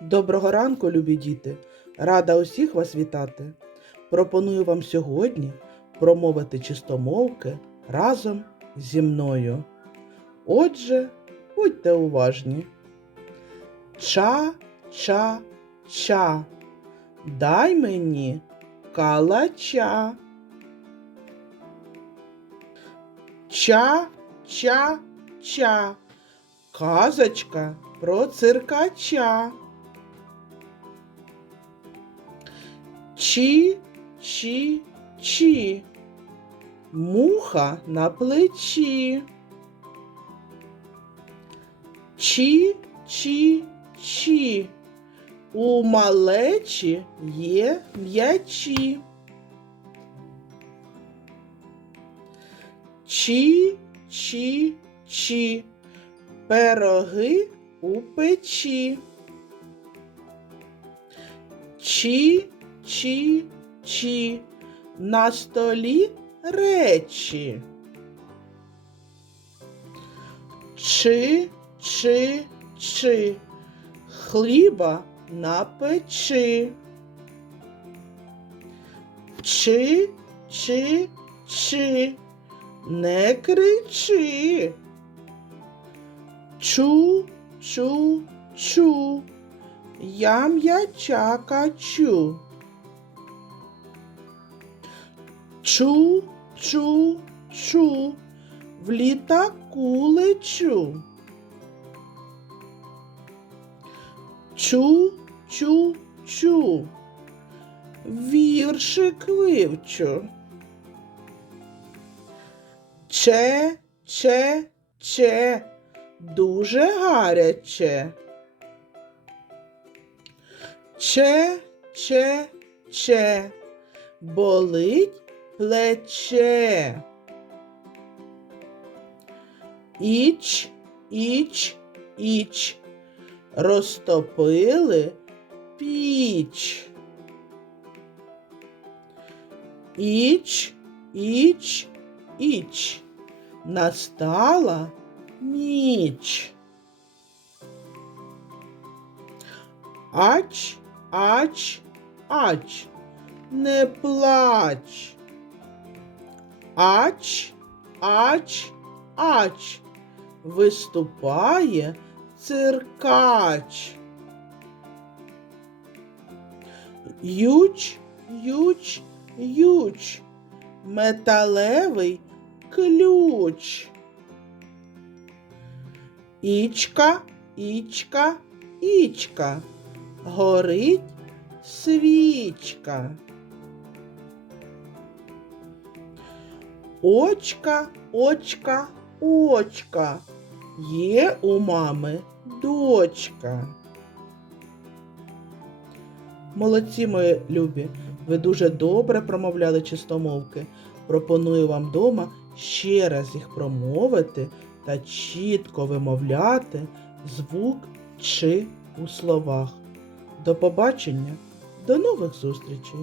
Доброго ранку, любі діти! Рада усіх вас вітати. Пропоную вам сьогодні промовити чистомовки разом зі мною. Отже, будьте уважні. Ча, ча, ча. Дай мені калача. Ча, ча, ча. Казочка про циркача. Чі, чі, чі. Муха на плечі. Чі, чі, чі. У малечі є м'ячі. Чі, чі, чі. Пироги у печі. Чі, чі, чі. На столі речі. Чи, чи, чи. Хліба на печі. Чи, чи, чи. Не кричи. Чу, чу, чу. Я м'яча качу. Чу, чу, чу. В літаку лечу. Чу, чу, чу. Віршик вивчу. Че, че, че. Дуже гаряче. Че, че, че. Болить плече. Іч, іч, іч. Розтопили піч. Іч, іч, іч. Настала ніч. Ач, ач, ач, не плач. Ач, ач, ач, виступає циркач. Юч, юч, юч, металевий ключ. Ічка, ічка, ічка, горить свічка. Очка, очка, очка, є у мами дочка. Молодці, мої любі, ви дуже добре промовляли чистомовки. Пропоную вам вдома ще раз їх промовити та чітко вимовляти звук чи у словах. До побачення, до нових зустрічей!